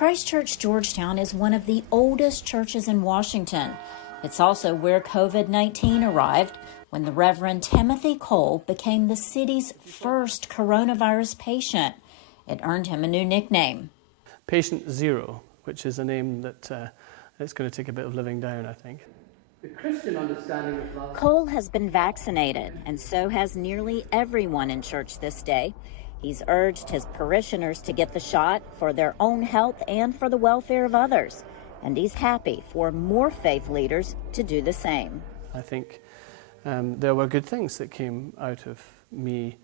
Christ Church Georgetown is one of the oldest churches in Washington. It's also where COVID-19 arrived when the Reverend Timothy Cole became the city's first coronavirus patient. It earned him a new nickname. Patient Zero, which is a name that it's going to take a bit of living down, I think. The Christian understanding of love. Cole has been vaccinated, and so has nearly everyone in church this day. He's urged his parishioners to get the shot for their own health and for the welfare of others. And he's happy for more faith leaders to do the same. I think there were good things that came out of me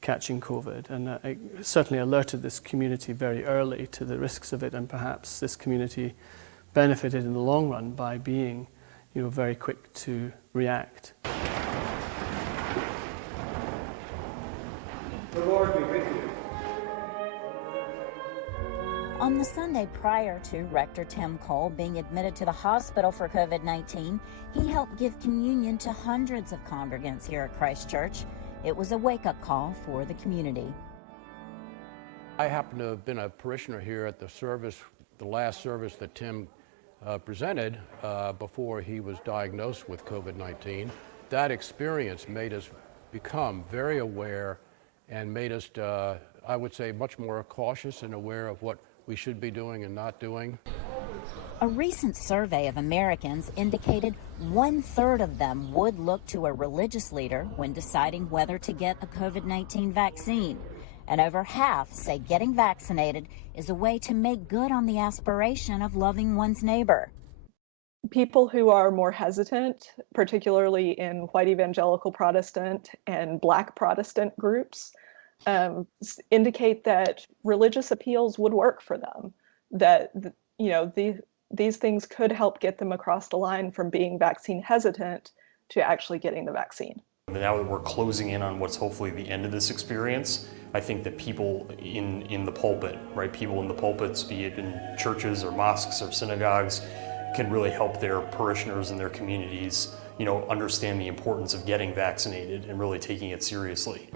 catching COVID, and I certainly alerted this community very early to the risks of it, and perhaps this community benefited in the long run by being, very quick to react. The Lord be with you. On the Sunday prior to Rector Tim Cole being admitted to the hospital for COVID-19, he helped give communion to hundreds of congregants here at Christ Church. It was a wake-up call for the community. I happen to have been a parishioner here at the last service that Tim presented before he was diagnosed with COVID-19. That experience made us become very aware and made us, I would say, much more cautious and aware of what we should be doing and not doing. A recent survey of Americans indicated 1/3 of them would look to a religious leader when deciding whether to get a COVID-19 vaccine. And over half say getting vaccinated is a way to make good on the aspiration of loving one's neighbor. People who are more hesitant, particularly in white evangelical Protestant and Black Protestant groups, indicate that religious appeals would work for them, that these things could help get them across the line from being vaccine hesitant to actually getting the vaccine. Now that we're closing in on what's hopefully the end of this experience, I think that people in the pulpit, right, people in the pulpits, be it in churches or mosques or synagogues, can really help their parishioners and their communities, understand the importance of getting vaccinated and really taking it seriously.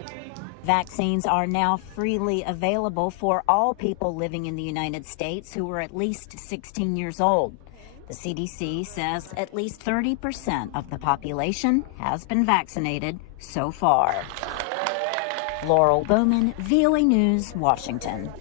Vaccines are now freely available for all people living in the United States who are at least 16 years old. The CDC says at least 30% of the population has been vaccinated so far. Laurel, Bowman, VOA News, Washington.